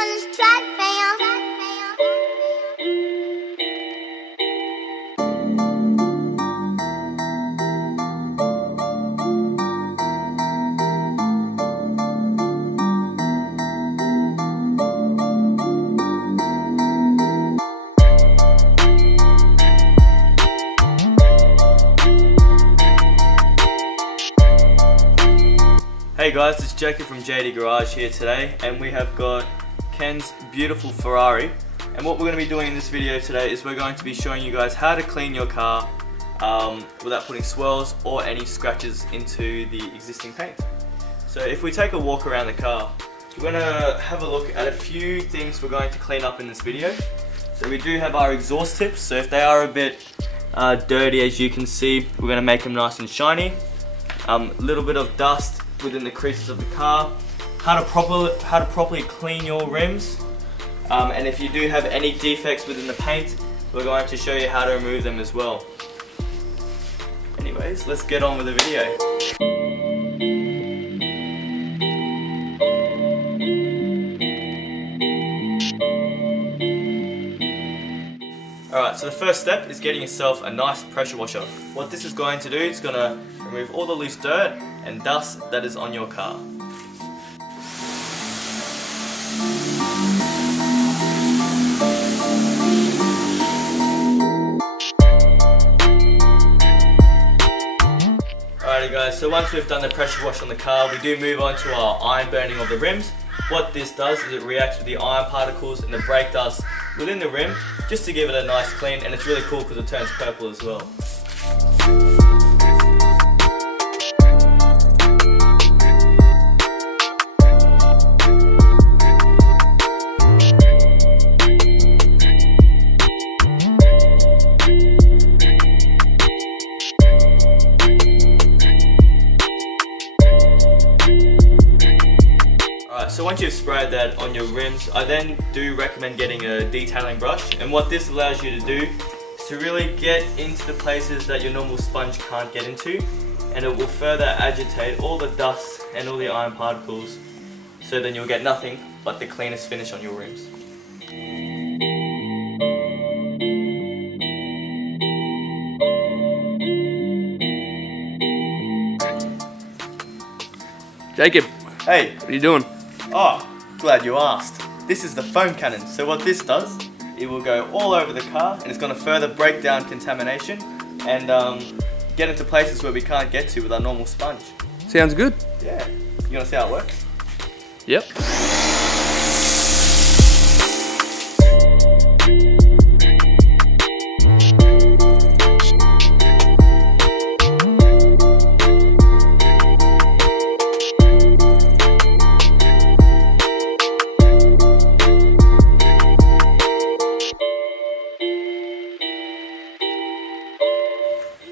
on this track, fam. Hey guys, it's Jackie from JD Garage here today, and we have got Ken's beautiful Ferrari. And what we're going to be doing in this video today is we're going to be showing you guys how to clean your car without putting swirls or any scratches into the existing paint. So if we take a walk around the car, we're going to have a look at a few things we're going to clean up in this video. So we do have our exhaust tips, so if they are a bit dirty, as you can see, we're going to make them nice and shiny. A little bit of dust within the creases of the car, how to properly clean your rims, and if you do have any defects within the paint, we're going to show you how to remove them as well. Anyways, let's get on with the video. Alright, so the first step is getting yourself a nice pressure washer. What this is going to do, it's going to remove all the loose dirt and dust that is on your car. Alrighty guys, so once we've done the pressure wash on the car, we do move on to our iron burning of the rims. What this does is it reacts with the iron particles and the brake dust within the rim, just to give it a nice clean, and it's really cool because it turns purple as well. So once you've sprayed that on your rims, I then do recommend getting a detailing brush, and what this allows you to do is to really get into the places that your normal sponge can't get into, and it will further agitate all the dust and all the iron particles, so then you'll get nothing but the cleanest finish on your rims. Jacob, Hey! what are you doing? Oh, glad you asked. This is the foam cannon. So what this does, it will go all over the car, and it's going to further break down contamination and get into places where we can't get to with our normal sponge. Sounds good. Yeah. You want to see how it works? Yep.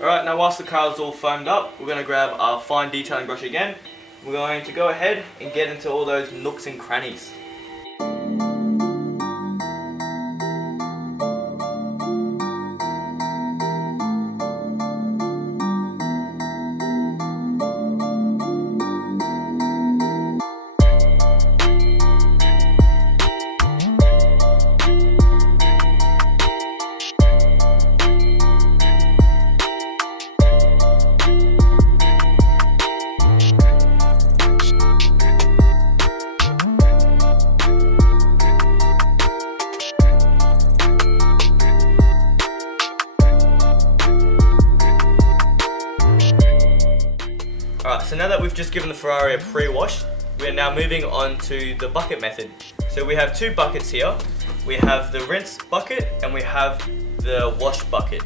Alright, now whilst the car is all foamed up, we're going to grab our fine detailing brush again. We're going to go ahead and get into all those nooks and crannies. Alright, so now that we've just given the Ferrari a pre-wash, we are now moving on to the bucket method. So we have two buckets here. We have the rinse bucket and we have the wash bucket.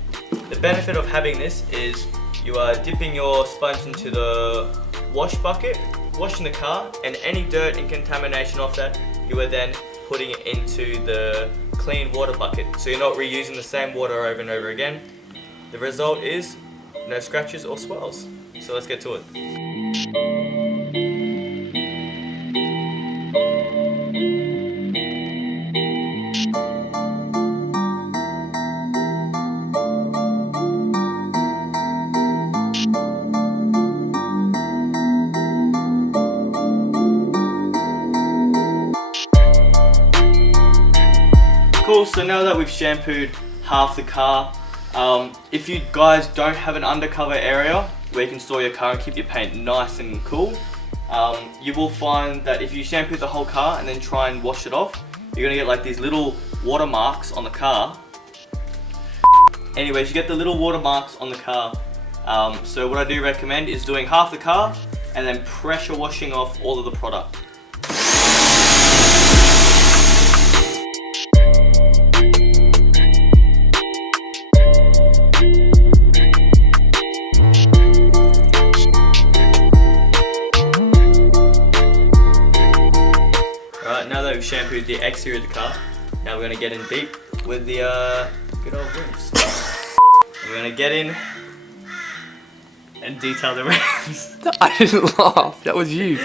The benefit of having this is you are dipping your sponge into the wash bucket, washing the car, and any dirt and contamination off that, you are then putting it into the clean water bucket. So you're not reusing the same water over and over again. The result is no scratches or swirls. So let's get to it. Cool, so now that we've shampooed half the car, if you guys don't have an undercover area where you can store your car and keep your paint nice and cool, you will find that if you shampoo the whole car and then try and wash it off, you're gonna get like these little watermarks on the car. Anyways, you get the little watermarks on the car. So what I do recommend is doing half the car and then pressure washing off all of the product. Alright, now that we've shampooed the exterior of the car, now we're going to get in deep with the good old rims. We're going to get in and detail the rims. I didn't laugh. That was you.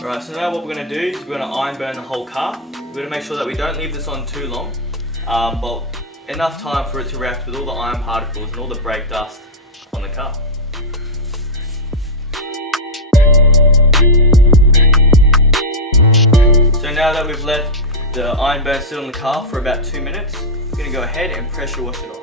Alright, so now what we're going to do is we're going to iron burn the whole car. We're going to make sure that we don't leave this on too long, but enough time for it to react with all the iron particles and all the brake dust on the car. So now that we've let the iron burn sit on the car for about 2 minutes, we're going to go ahead and pressure wash it off.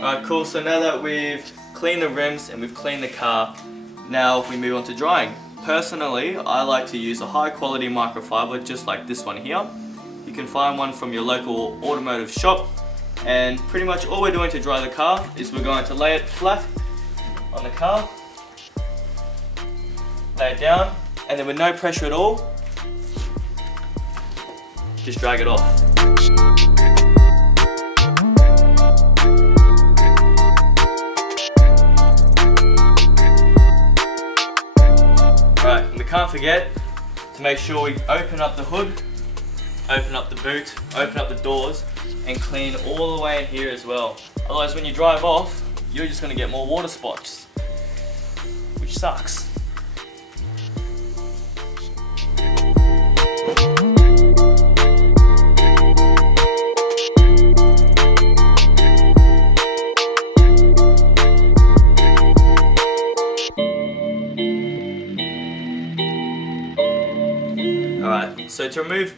Alright, cool, so now that we've cleaned the rims and we've cleaned the car, now we move on to drying. Personally, I like to use a high quality microfiber just like this one here. You can find one from your local automotive shop, and pretty much all we're doing to dry the car is we're going to lay it flat on the car, lay it down, and then with no pressure at all, just drag it off. Right, we can't forget to make sure we open up the hood, open up the boot, open up the doors, and clean all the way in here as well. Otherwise, when you drive off, you're just going to get more water spots, which sucks. Alright, so to remove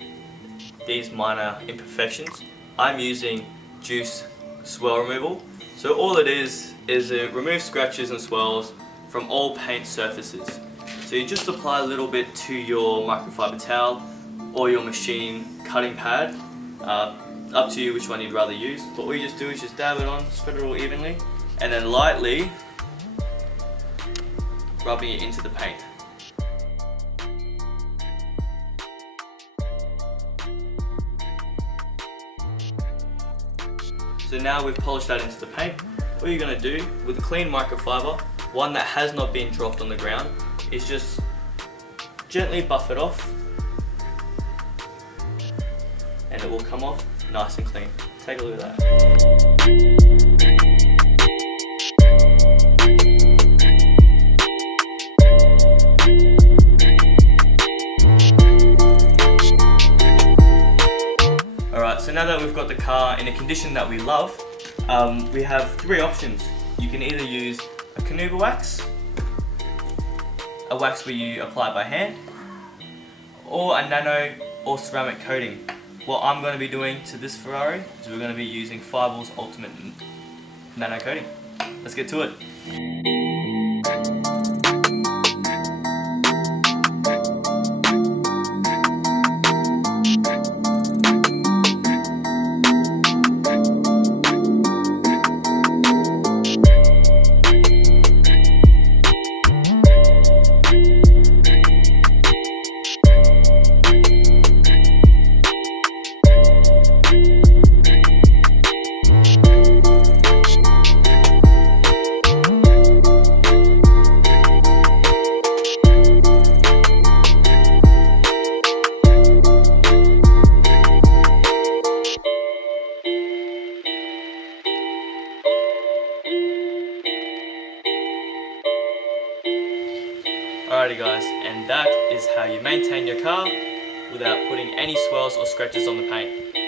these minor imperfections, I'm using juice swirl removal. So all it is it removes scratches and swirls from all paint surfaces. So you just apply a little bit to your microfiber towel or your machine cutting pad, up to you which one you'd rather use. But what you just do is just dab it on, spread it all evenly, and then lightly rubbing it into the paint. So now we've polished that into the paint. What you're going to do with a clean microfiber, one that has not been dropped on the ground, is just gently buff it off, and it will come off nice and clean. Take a look at that. Alright, so now that we've got the car in a condition that we love, we have 3 options. You can either use a Canuba wax, a wax where you apply it by hand, or a nano or ceramic coating. What I'm going to be doing to this Ferrari is we're going to be using Fireball's Ultimate Nano Coating. Let's get to it. Alrighty guys, and that is how you maintain your car without putting any swirls or scratches on the paint.